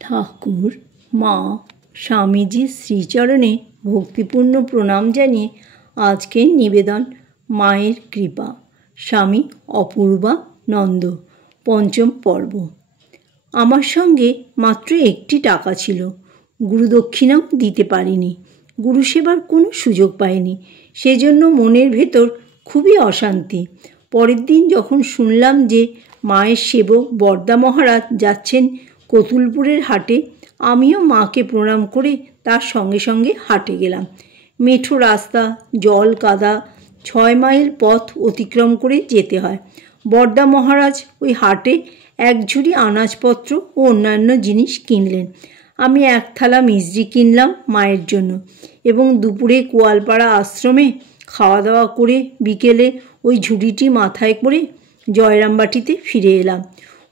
ঠাকুর মা স্বামীজির শ্রীচরণে ভক্তিপূর্ণ প্রণাম জানিয়ে আজকের নিবেদন মায়ের কৃপা। স্বামী অপূর্বানন্দ, পঞ্চম পর্ব। আমার সঙ্গে মাত্র একটি টাকা ছিল। গুরুদক্ষিণাও দিতে পারিনি, গুরুসেবার কোনো সুযোগ পাইনি। সেজন্য মনের ভেতর খুবই অশান্তি। পরের দিন যখন শুনলাম যে মায়ের সেবক বরদা মহারাজ যাচ্ছেন কতুলপুরের হাটে, আমিও মাকে প্রণাম করে তার সঙ্গে সঙ্গে হাটে গেলাম। মেঠো রাস্তা, জল কাদা, 6 মাইল পথ অতিক্রম করে যেতে হয়। বরদা মহারাজ ওই হাটে এক ঝুড়ি আনাজপত্র ও অন্যান্য জিনিস কিনলেন। আমি 1 থালা মিষ্টি কিনলাম মায়ের জন্য এবং দুপুরে কোয়ালপাড়া আশ্রমে খাওয়া দাওয়া করে বিকেলে ওই ঝুড়িটি মাথায় করে জয়রামবাটিতে ফিরে এলাম।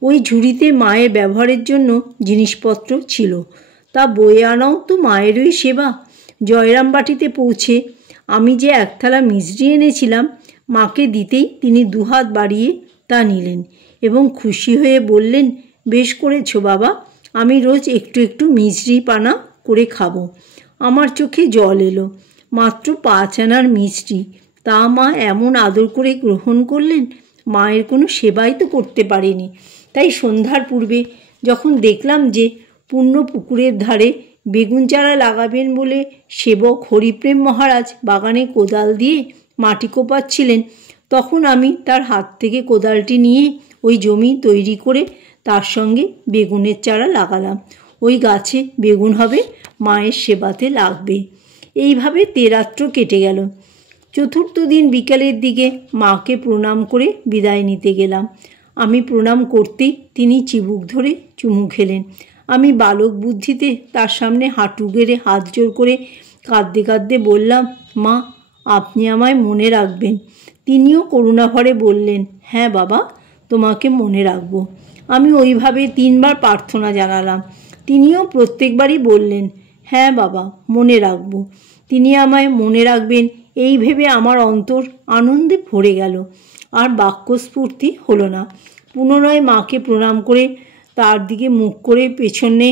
ওই ঝুড়িতে মায়ের ব্যবহারের জন্য জিনিসপত্র ছিল, তা বয়ে আনাও তো মায়েরই সেবা। জয়রামবাটিতে পৌঁছে আমি যে 1 থালা মিষ্টি এনেছিলাম মাকে দিতেই তিনি 2 হাত বাড়িয়ে তা নিলেন এবং খুশি হয়ে বললেন, বেশ করেছো বাবা, আমি রোজ একটু একটু মিষ্টি পানা করে খাবো। আমার চোখে জল এলো। মাত্র 5 আনার মিষ্টি, তা মা এমন আদর করে গ্রহণ করলেন। মায়ের কোনো সেবাই তো করতে পারেনি। তাই সন্ধ্যার পূর্বে যখন দেখলাম যে পূর্ণ পুকুরের ধারে বেগুন চারা লাগাবেন বলে সেবক হরিপ্রেম মহারাজ বাগানে কোদাল দিয়ে মাটি কোপাচ্ছিলেন, তখন আমি তার হাত থেকে কোদালটি নিয়ে ওই জমি তৈরি করে তার সঙ্গে বেগুনের চারা লাগালাম। ওই গাছে বেগুন হবে, মায়ের সেবাতে লাগবে। এইভাবে 3 রাত্র কেটে গেল। 4র্থ দিন বিকালের দিকে মাকে প্রণাম করে বিদায় নিতে গেলাম। আমি প্রণাম করতেই তিনি চিবুক ধরে চুমু খেলেন। আমি বালক বুদ্ধিতে তার সামনে হাঁটু গেড়ে হাত জোর করে কাঁদতে কাঁদতে বললাম, মা, আপনি আমায় মনে রাখবেন। তিনিও করুণাভরে বললেন, হ্যাঁ বাবা, তোমাকে মনে রাখবো। আমি ওইভাবে 3 বার প্রার্থনা জানালাম। তিনিও প্রত্যেকবারই বললেন, হ্যাঁ বাবা, মনে রাখবো। তিনি আমায় মনে রাখবেন এই ভেবে আমার অন্তর আনন্দে ভরে গেল। আর বাক্যস্ফূর্তি হলো না। পুনরায় মাকে প্রণাম করে তার দিকে মুখ করে পেছনে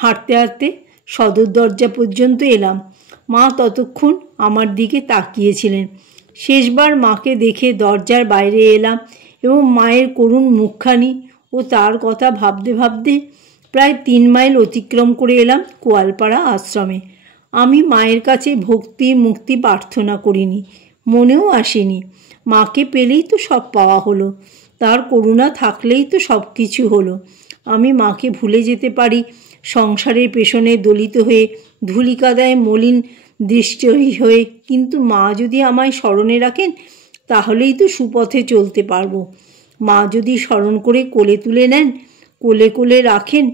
হাঁটতে হাঁটতে সদর দরজা পর্যন্ত এলাম। মা ততক্ষণ আমার দিকে তাকিয়েছিলেন। শেষবার মাকে দেখে দরজার বাইরে এলাম এবং মায়ের করুণ মুখখানি ও তার কথা ভাবতে ভাবতে প্রায় 3 মাইল অতিক্রম করে এলাম কোয়ালপাড়া আশ্রমে। আমি মায়ের কাছে ভক্তি মুক্তি প্রার্থনা করিনি, মনেও আসেনি। মাকে পেলেই তো সব পাওয়া হলো, তার করুণা থাকলেই তো সব কিছু হলো। আমি মাকে ভুলে যেতে পারি সংসারের পেছনে দলিত হয়ে, ধূলিকাদায় মলিন দৃষ্টি হয়ে, কিন্তু মা যদি আমায় স্মরণে রাখেন তাহলেই তো সুপথে চলতে পারবো। মা যদি স্মরণ করে কোলে তুলে নেন, কোলে কোলে রাখেন,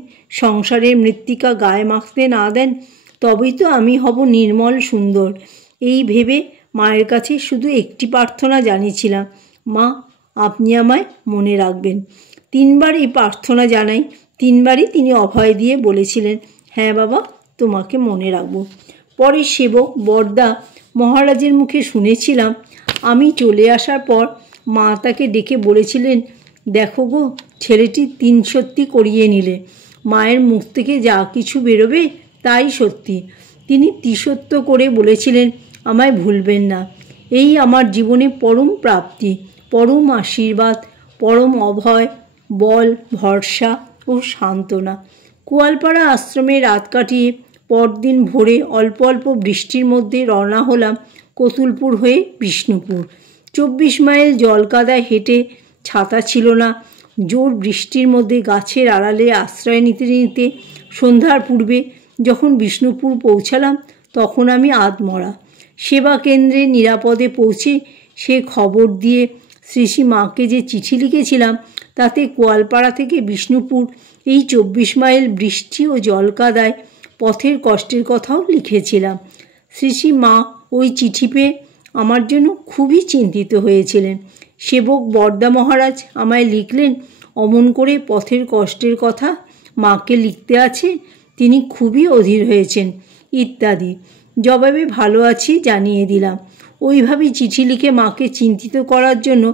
সংসারের মৃত্তিকা গায়ে মাখতে না দেন, তবেই তো আমি হব নির্মল সুন্দর। এই ভেবে মায়ের কাছে শুধু একটি প্রার্থনা জানিয়েছিলাম, মা, আপনি আমায় মনে রাখবেন। 3 বার এই প্রার্থনা জানাই। 3 বারই তিনি অভয় দিয়ে বলেছিলেন, হ্যাঁ বাবা, তোমাকে মনে রাখবো। পরে সেবক বরদা মহারাজের মুখে শুনেছিলাম, আমি চলে আসার পর মা তাকে ডেকে বলেছিলেন, দেখো গো, ছেলেটি 3 সত্যি করিয়ে নিলে। মায়ের মুখ থেকে যা কিছু বেরোবে তাই সত্যি। তিনি ত্রিসত্য করে বলেছিলেন, আমায় ভুলবেন না। এই আমার জীবনে পরম প্রাপ্তি, পরম আশীর্বাদ, পরম অভয়, বল, ভরসা ও সান্ত্বনা। কোয়ালপাড়া আশ্রমে রাত কাটিয়ে পরদিন ভোরে অল্প অল্প বৃষ্টির মধ্যে রওনা হলাম কতুলপুর হয়ে বিষ্ণুপুর। 24 মাইল জলকাদায় হেঁটে, ছাতা ছিল না, জোর বৃষ্টির মধ্যে গাছের আড়ালে আশ্রয় নিতে নিতে সন্ধ্যার পূর্বে যখন বিষ্ণুপুর পৌঁছালাম তখন আমি আধমরা। সেবা কেন্দ্রে নিরাপদে পৌঁছে সে খবর দিয়ে শ্রী মাকে যে চিঠি লিখেছিলাম তাতে কোয়ালপাড়া থেকে বিষ্ণুপুর এই 24 মাইল বৃষ্টি ও জলকাদায় পথের কষ্টের কথাও লিখেছিলাম। শ্রী মা ওই চিঠি পেয়ে আমার জন্য খুবই চিন্তিত হয়েছিলেন। সেবক বরদা মহারাজ আমায় লিখলেন, অমন করে পথের কষ্টের কথা মাকে লিখতে আছে, তিনি খুবই অধীর হয়েছেন ইত্যাদি। জবাবে ভালো আছি জানিয়ে দিলাম। ওইভাবেই চিঠি লিখে মাকে চিন্তিত করার জন্য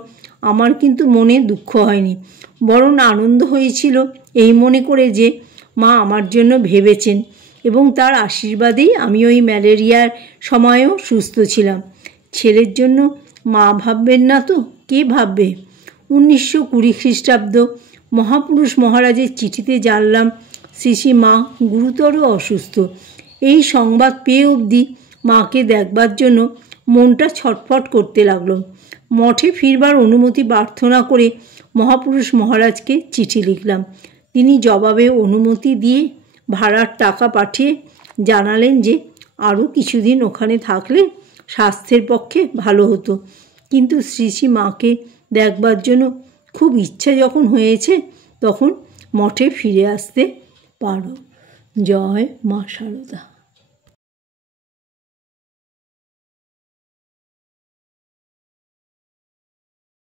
আমার কিন্তু মনে দুঃখ হয়নি, বরং আনন্দ হয়েছিল এই মনে করে যে মা আমার জন্য ভেবেছেন এবং তার আশীর্বাদেই আমি ওই ম্যালেরিয়ার সময়ও সুস্থ ছিলাম। ছেলের জন্য মা ভাববেন না তো কে ভাববে? 1920 খ্রিস্টাব্দ মহাপুরুষ মহারাজের চিঠিতে জানলাম শ্রী মা গুরুতর অসুস্থ। এই সংবাদ পেয়ে অবধি মাকে দেখবার জন্য মনটা ছটফট করতে লাগলো। মঠে ফিরবার অনুমতি প্রার্থনা করে মহাপুরুষ মহারাজকে চিঠি লিখলাম। তিনি জবাবে অনুমতি দিয়ে ভাড়ার টাকা পাঠিয়ে জানালেন যে আরও কিছুদিন ওখানে থাকলে স্বাস্থ্যের পক্ষে ভালো হতো, কিন্তু শ্রী মাকে দেখবার জন্য খুব ইচ্ছা যখন হয়েছে তখন মঠে ফিরে আসতে পারো। জয় মা শারদা।